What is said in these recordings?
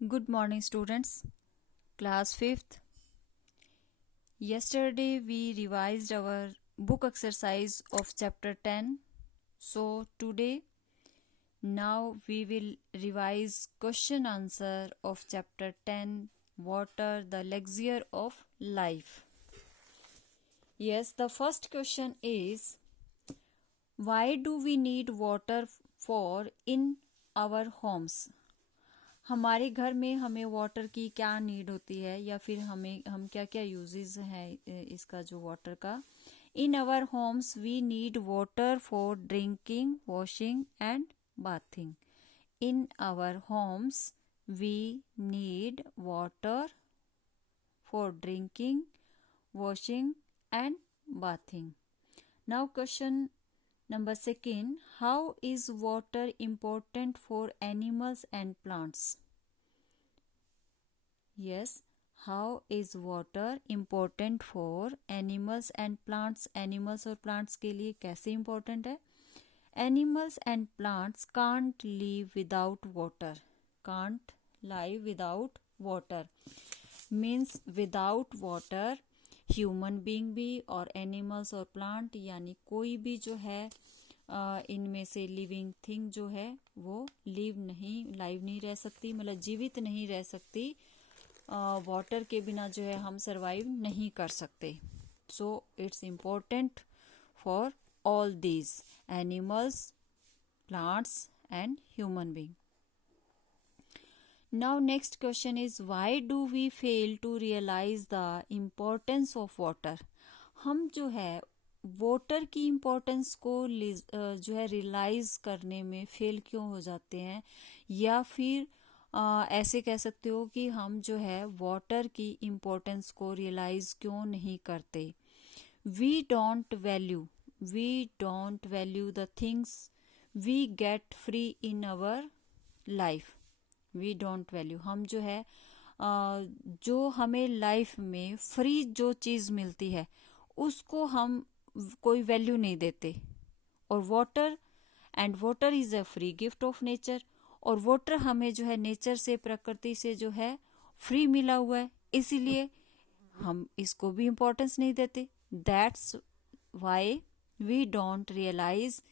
Good morning, students. Class 5th. Yesterday we revised our book exercise of chapter 10. So today now we will revise question answer of chapter 10, Water, the elixir of life. Yes, the first question is, why do we need water for in our homes? हमारे घर में हमें water की क्या need होती है या फिर हम क्या क्या यूजेस है इसका जो वाटर का. In our homes we need water for drinking, washing and bathing. In our homes we need water for drinking, washing and bathing. Now question number second, how is water important for animals and plants? Yes, how is water important for animals and plants? Animals और plants के लिए कैसे important है? Animals and plants can't live without water. Can't live without water means without water human being भी और animals और plant यानी कोई भी जो है इनमें से लिविंग थिंग जो है वो लाइव नहीं रह सकती, मतलब जीवित नहीं रह सकती. वाटर के बिना जो है हम सरवाइव नहीं कर सकते. So it's important for all these animals, plants and human being. Now next question is, why do we fail to realize the importance of water? हम जो है वाटर की इम्पोर्टेंस को जो है रियलाइज करने में फेल क्यों हो जाते हैं, या फिर ऐसे कह सकते हो कि हम जो है वाटर की इम्पोर्टेंस को रियलाइज क्यों नहीं करते. We don't value the things we get free in our life. We don't value, हम जो है जो हमें लाइफ में फ्री जो चीज़ मिलती है उसको हम कोई वैल्यू नहीं देते. और water is a free gift of nature. और वाटर हमें जो है नेचर से, प्रकृति से जो है फ्री मिला हुआ है, इसीलिए हम इसको भी इम्पोर्टेंस नहीं देते. That's why we don't realise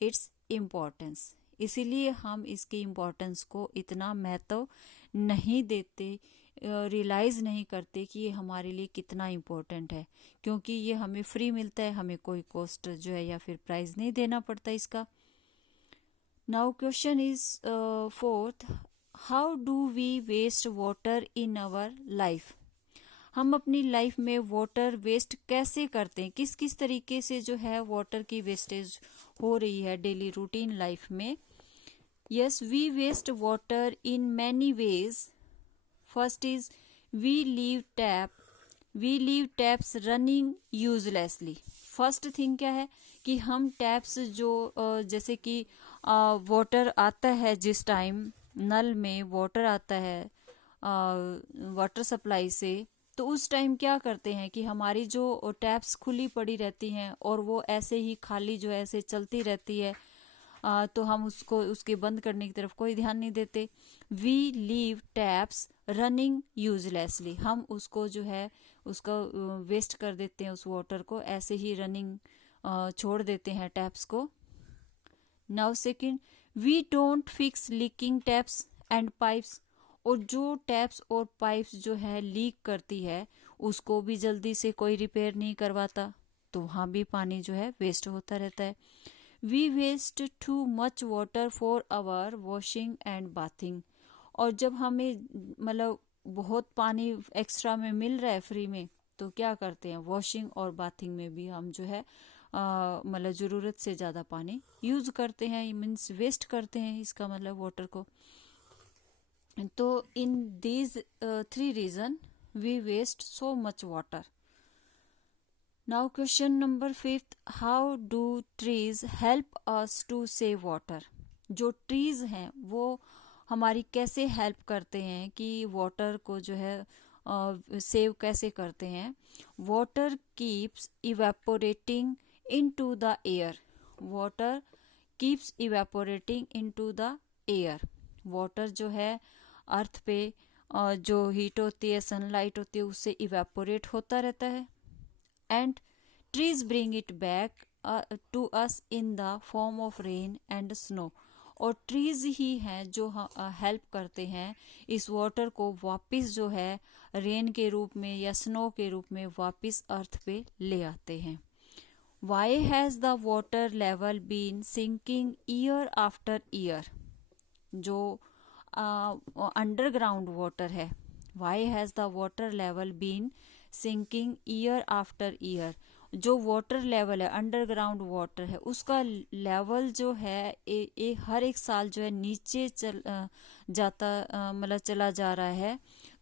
its importance. इसीलिए हम इसकी इम्पोर्टेंस को इतना महत्व नहीं देते, रियलाइज़ नहीं करते कि ये हमारे लिए कितना इम्पोर्टेंट है, क्योंकि ये हमें फ्री मिलता है, हमें कोई कॉस्ट जो है या फिर प्राइस नहीं देना पड़ता इसका. Now question is fourth, how do we waste water in our life? हम अपनी लाइफ में वाटर वेस्ट कैसे करते हैं, किस किस तरीके से जो है वाटर की वेस्टेज हो रही है डेली रूटीन लाइफ में. Yes, we waste water in many ways. First is we leave taps running uselessly. First thing क्या है कि हम टैप्स जो जैसे कि वाटर आता है, जिस टाइम नल में वाटर आता है वाटर सप्लाई से, तो उस टाइम क्या करते हैं कि हमारी जो टैप्स खुली पड़ी रहती हैं और वो ऐसे ही खाली जो ऐसे चलती रहती है, तो हम उसके बंद करने की तरफ कोई ध्यान नहीं देते. We leave taps running uselessly, हम उसको जो है उसका वेस्ट कर देते हैं, उस वाटर को ऐसे ही रनिंग छोड़ देते हैं टैप्स को. Now second, we don't fix leaking taps and pipes. और जो टैप्स और पाइप्स जो है लीक करती है उसको भी जल्दी से कोई रिपेयर नहीं करवाता, तो वहाँ भी पानी जो है वेस्ट होता रहता है. We waste too much water for our washing and bathing. और जब हमें मतलब बहुत पानी एक्स्ट्रा में मिल रहा है फ्री में, तो क्या करते हैं, वॉशिंग और बाथिंग में भी हम जो है मतलब ज़रूरत से ज़्यादा पानी यूज़ करते हैं, मीन्स वेस्ट करते हैं, इसका मतलब वाटर को. तो in these 3 reason we waste so much water. Now question number 5th, how do trees help us to save water? जो ट्रीज हैं वो हमारी कैसे हेल्प करते हैं कि वाटर को जो है सेव कैसे करते हैं. Water keeps evaporating into the air. Water keeps evaporating into the air. Water जो है अर्थ पे जो हीट होती है, सनलाइट होती है, उससे इवेपोरेट होता रहता है। And trees bring it back to us in the form of rain and snow. और ट्रीज ही हैं जो हेल्प करते हैं इस वाटर को वापस जो है रेन के रूप में या स्नो के रूप में वापस अर्थ पे ले आते हैं। Why has the water level been sinking year after year? जो अंडरग्राउंड वाटर है, why has the water level been sinking year after year? जो वाटर लेवल है, अंडरग्राउंड वाटर है, उसका लेवल जो है हर एक साल जो है नीचे जाता मतलब चला जा रहा है।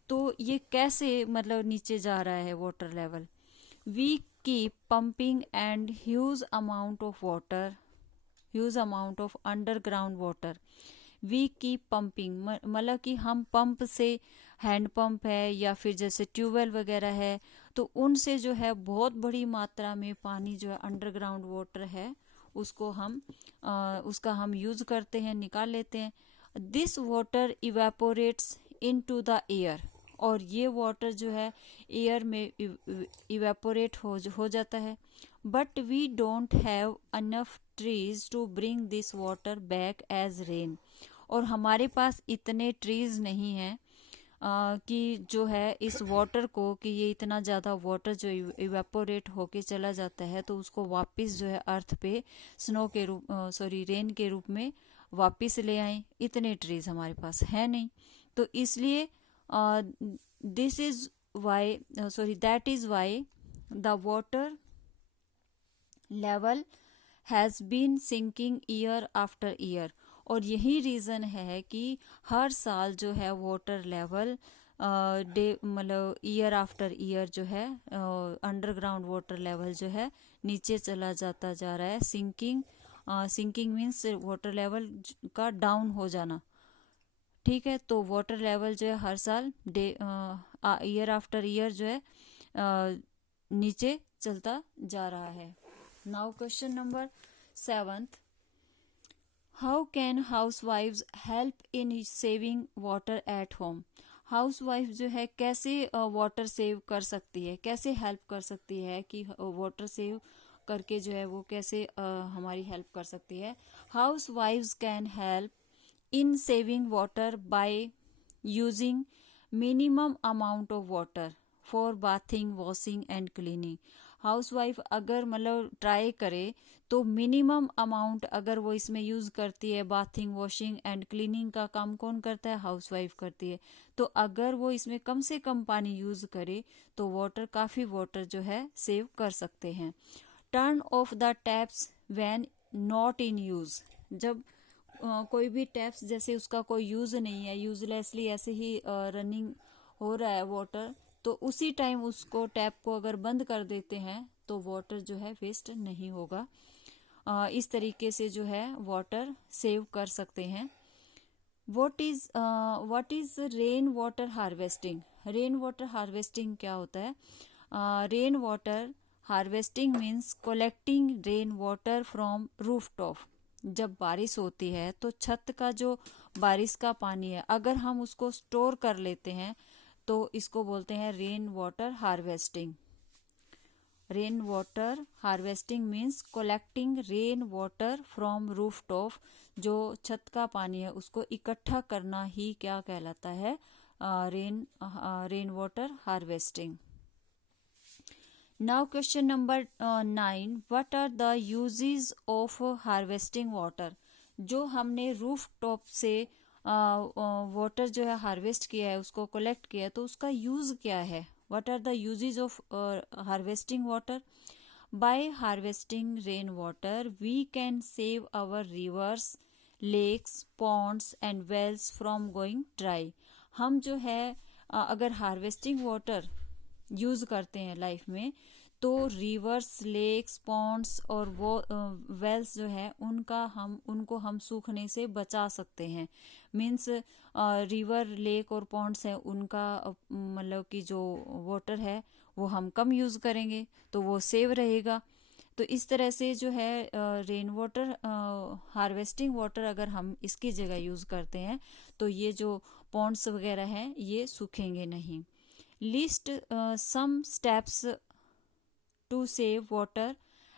तो ये कैसे मतलब नीचे जा रहा है water level? We keep pumping and huge amount of underground water. We keep pumping मतलब कि हम पंप से, हैंड पंप है या फिर जैसे ट्यूबवेल वगैरह है, तो उनसे जो है बहुत बड़ी मात्रा में पानी जो है अंडरग्राउंड वाटर है उसका हम यूज करते हैं, निकाल लेते हैं। This water evaporates into the air. और ये वाटर जो है एयर में इवेपोरेट हो जाता है। But we don't have enough trees to bring this water back as rain. और हमारे पास इतने ट्रीज नहीं हैं कि जो है इस वाटर को, कि ये इतना ज़्यादा वाटर जो इवेपोरेट होके चला जाता है तो उसको वापस जो है अर्थ पे स्नो के रूप रेन के रूप में वापस ले आए। इतने ट्रीज हमारे पास है नहीं। तो इसलिए that is why the water level has been sinking year after year। और यही रीज़न है कि हर साल जो है वाटर लेवल मतलब ईयर आफ्टर ईयर जो है अंडरग्राउंड वाटर लेवल जो है नीचे चला जाता जा रहा है। सिंकिंग मीन्स वाटर लेवल का डाउन हो जाना। ठीक है, तो वाटर लेवल जो है हर साल ईयर आफ्टर ईयर जो है नीचे चलता जा रहा है। Now question number 7th, how can हाउसवाइफ्स help in saving water at home? Housewife जो है कैसे वाटर सेव कर सकती है, कैसे हेल्प कर सकती है कि वाटर सेव करके जो है वो कैसे हमारी हेल्प कर सकती है? हाउसवाइफ्स can help in saving water by using minimum amount of water for bathing, washing and cleaning। Housewife अगर मतलब ट्राई करे तो मिनिमम अमाउंट अगर वो इसमें यूज करती है, बाथिंग, वॉशिंग एंड क्लीनिंग का काम कौन करता है? हाउसवाइफ करती है। तो अगर वो इसमें कम से कम पानी यूज करे तो काफी वाटर जो है सेव कर सकते हैं। Turn off the taps when not in use. जब कोई भी टैप्स जैसे उसका कोई यूज नहीं है, यूजलेसली ऐसे ही रनिंग हो रहा है वाटर, तो उसी टाइम उसको टैप को अगर बंद कर देते हैं तो वाटर जो है वेस्ट नहीं होगा। इस तरीके से जो है वाटर सेव कर सकते हैं। What is rain water harvesting? Rain water harvesting क्या होता है? Rain water harvesting means collecting rain water from roof top. जब बारिश होती है तो छत का जो बारिश का पानी है अगर हम उसको स्टोर कर लेते हैं तो इसको बोलते हैं rain water harvesting. Rain water harvesting means collecting rain water from roof top. जो छत का पानी है उसको इकट्ठा करना ही क्या कहलाता है? Rain water harvesting. Now question number 9, what are the uses of harvesting water? जो हमने रूफ टॉप से वाटर जो है हार्वेस्ट किया है, उसको कलेक्ट किया है, तो उसका यूज क्या है? What are the uses of harvesting water? By harvesting rain water, we can save our rivers, lakes, ponds and wells from going dry। हम जो है अगर हार्वेस्टिंग वाटर यूज करते हैं लाइफ में तो रिवर्स, लेक्स, पॉन्ड्स और वो वेल्स जो है उनको हम सूखने से बचा सकते हैं। मीन्स रिवर, लेक और पॉन्ड्स है उनका मतलब कि जो वाटर है वो हम कम यूज करेंगे तो वो सेव रहेगा। तो इस तरह से जो है रेन वाटर हार्वेस्टिंग वाटर अगर हम इसकी जगह यूज करते हैं तो ये जो पॉन्ड्स वगैरह हैं ये सूखेंगे नहीं। List some steps to save water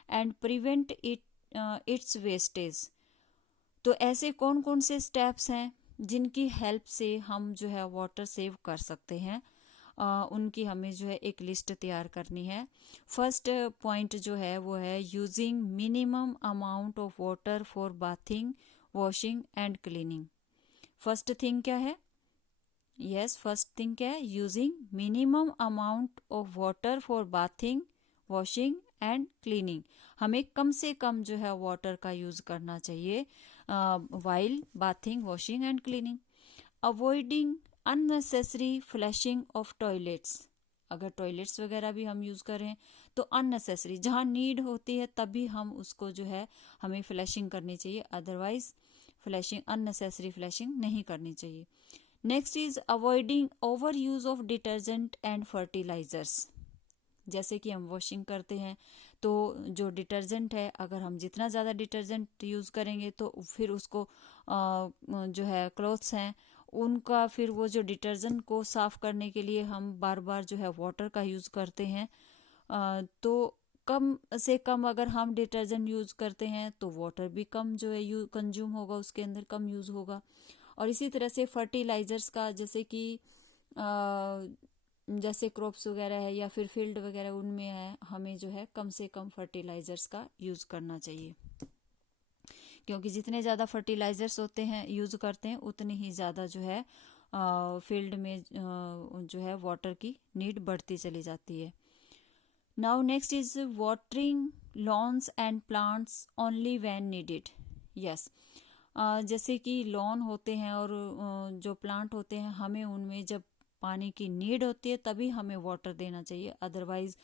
and prevent its wastage. तो ऐसे कौन कौन से स्टेप्स हैं जिनकी हेल्प से हम जो है वाटर सेव कर सकते हैं, उनकी हमें जो है एक लिस्ट तैयार करनी है। फर्स्ट पॉइंट जो है वो है using minimum amount of water for bathing, washing and cleaning. First thing क्या है? फर्स्ट थिंग क्या है? Using minimum amount of water for bathing, washing and cleaning. हमें कम से कम जो है वाटर का यूज करना चाहिए while bathing, washing and cleaning. Avoiding unnecessary flashing of toilets. अगर टॉयलेट्स वगैरह भी हम यूज करें तो अननेसेसरी, जहाँ नीड होती है तभी हम उसको जो है हमें फ्लैशिंग करनी चाहिए, अदरवाइज फ्लैशिंग, अननेसेसरी फ्लैशिंग नहीं करनी चाहिए। Next is avoiding over use of detergent and fertilisers. जैसे कि हम वॉशिंग करते हैं तो जो डिटर्जेंट है, अगर हम जितना ज़्यादा डिटर्जेंट यूज़ करेंगे तो फिर उसको जो है क्लॉथ्स हैं उनका, फिर वो जो डिटर्जेंट को साफ करने के लिए हम बार बार जो है वाटर का यूज़ करते हैं। तो कम से कम अगर हम डिटर्जेंट यूज़ करते हैं तो वाटर भी कम जो है कंज्यूम होगा, उसके अंदर कम यूज़ होगा। और इसी तरह से फर्टिलाइजर्स का, जैसे कि जैसे क्रॉप्स वगैरह है या फिर फील्ड वगैरह उनमें है, हमें जो है कम से कम फर्टिलाइजर्स का यूज़ करना चाहिए, क्योंकि जितने ज़्यादा फर्टिलाइजर्स होते हैं यूज़ करते हैं उतनी ही ज़्यादा जो है फील्ड में जो है वाटर की नीड बढ़ती चली जाती है। Now next is watering loans and plants only when needed. Yes, जैसे कि लॉन होते हैं और जो प्लांट होते हैं, हमें उनमें जब पानी की नीड होती है तभी हमें वाटर देना चाहिए, अदरवाइज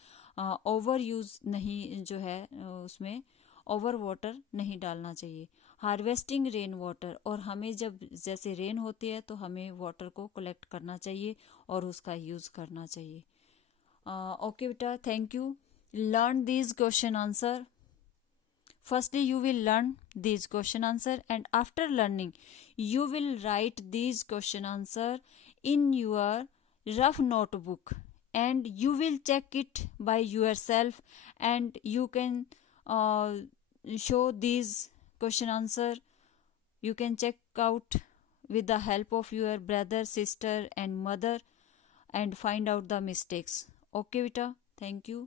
ओवर यूज नहीं जो है उसमें ओवर वाटर नहीं डालना चाहिए। हार्वेस्टिंग रेन वाटर, और हमें जब जैसे रेन होती है तो हमें वाटर को कलेक्ट करना चाहिए और उसका यूज करना चाहिए। ओके बेटा, thank you. Learn this question answer. Firstly, you will learn these question answer, and after learning, you will write these question answer in your rough notebook, and you will check it by yourself, and you can show these question answer. You can check out with the help of your brother, sister, and mother, and find out the mistakes. Okay, beta. Thank you.